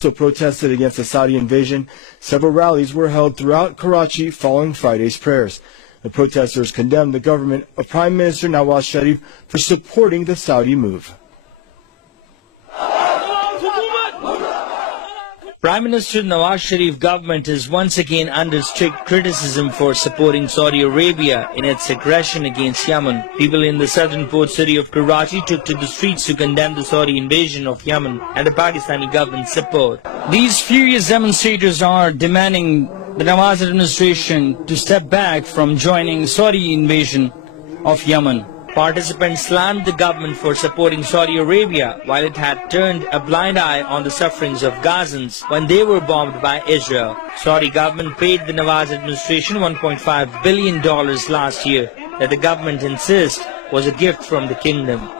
also protested against the Saudi invasion. Several rallies were held throughout Karachi following Friday's prayers. The protesters condemned the government of Prime Minister Nawaz Sharif for supporting the Saudi move. Prime Minister Nawaz Sharif government is once again under strict criticism for supporting Saudi Arabia in its aggression against Yemen. People in the southern port city of Karachi took to the streets to condemn the Saudi invasion of Yemen and the Pakistani government's support. These furious demonstrators are demanding the Nawaz administration to step back from joining Saudi invasion of Yemen. Participants slammed the government for supporting Saudi Arabia while it had turned a blind eye on the sufferings of Gazans when they were bombed by Israel. Saudi government paid the Nawaz administration $1.5 billion last year that the government insists was a gift from the kingdom.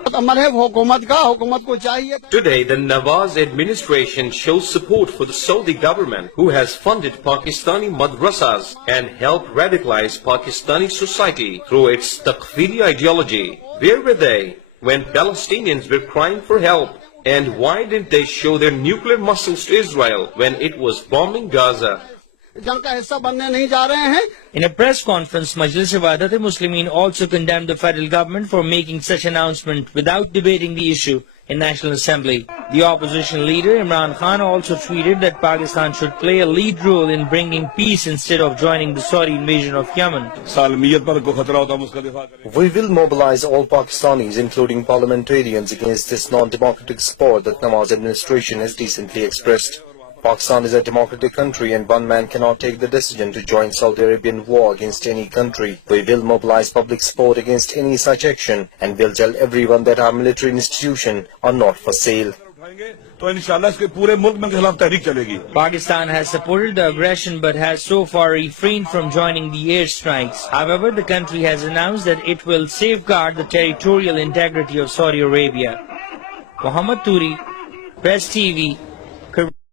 Today, the Nawaz administration shows support for the Saudi government, who has funded Pakistani madrasas and helped radicalize Pakistani society through its Takfiri ideology. Where were they when Palestinians were crying for help? And why didn't they show their nuclear muscles to Israel when it was bombing Gaza? In a press conference, Majlis-e-Wahdat-e-Muslimin also condemned the federal government for making such announcement without debating the issue in National Assembly. The opposition leader Imran Khan also tweeted that Pakistan should play a lead role in bringing peace instead of joining the Saudi invasion of Yemen. We will mobilize all Pakistanis, including parliamentarians, against this non-democratic support that Nawaz administration has decently expressed. Pakistan is a democratic country and one man cannot take the decision to join Saudi Arabian war against any country. We will mobilize public support against any such action and will tell everyone that our military institutions are not for sale. Pakistan has supported the aggression but has so far refrained from joining the airstrikes. However, the country has announced that it will safeguard the territorial integrity of Saudi Arabia. Muhammad Turi, Press TV.